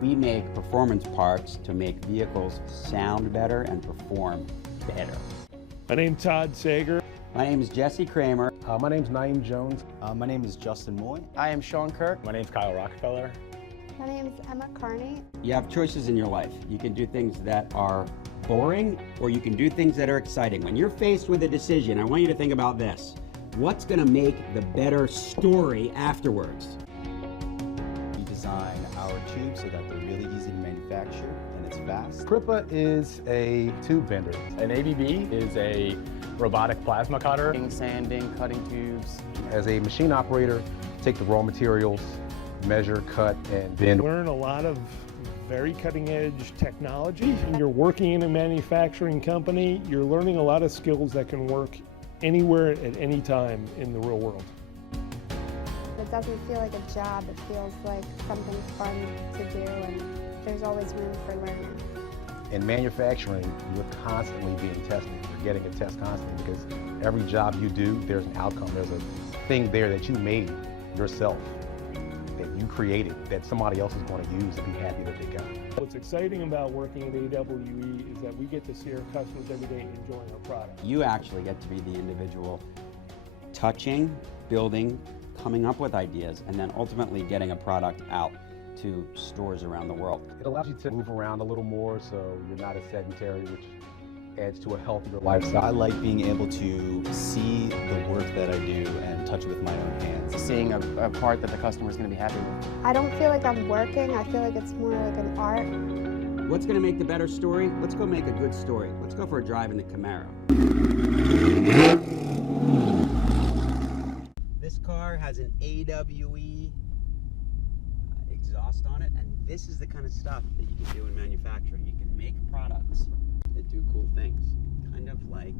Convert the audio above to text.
We make performance parts to make vehicles sound better and perform better. My name's Todd Sager. My name is Jesse Kramer. My name's Naeem Jones. My name is Justin Moy. I am Sean Kirk. My name's Kyle Rockefeller. My name is Emma Carney. You have choices in your life. You can do things that are boring, or you can do things that are exciting. When you're faced with a decision, I want you to think about this. What's going to make the better story afterwards? We design our tubes so that they're really easy to manufacture and it's fast. Crippa is a tube vendor. An ABB is a robotic plasma cutter. Sanding, cutting tubes. As a machine operator, take the raw materials, measure, cut, and bend. Learn a lot of very cutting-edge technology. You're working in a manufacturing company, you're learning a lot of skills that can work anywhere at any time in the real world. It doesn't feel like a job, it feels like something fun to do, and there's always room for learning. In manufacturing, you're constantly being tested. You're getting a test constantly because every job you do, there's an outcome. There's a thing there that you made yourself, that you created, that somebody else is going to use and be happy that they got. What's exciting about working at AWE is that we get to see our customers every day enjoying our product. You actually get to be the individual touching, building, coming up with ideas, and then ultimately getting a product out to stores around the world. It allows you to move around a little more so you're not as sedentary, which adds to a healthier lifestyle. I like being able to see the work that I do and touch it with my own hands. Seeing a part that the customer is going to be happy with. I don't feel like I'm working, I feel like it's more like an art. What's going to make the better story? Let's go make a good story. Let's go for a drive in the Camaro. This car has an AWE exhaust on it, and this is the kind of stuff that you can do in manufacturing. You can make products that do cool things, kind of like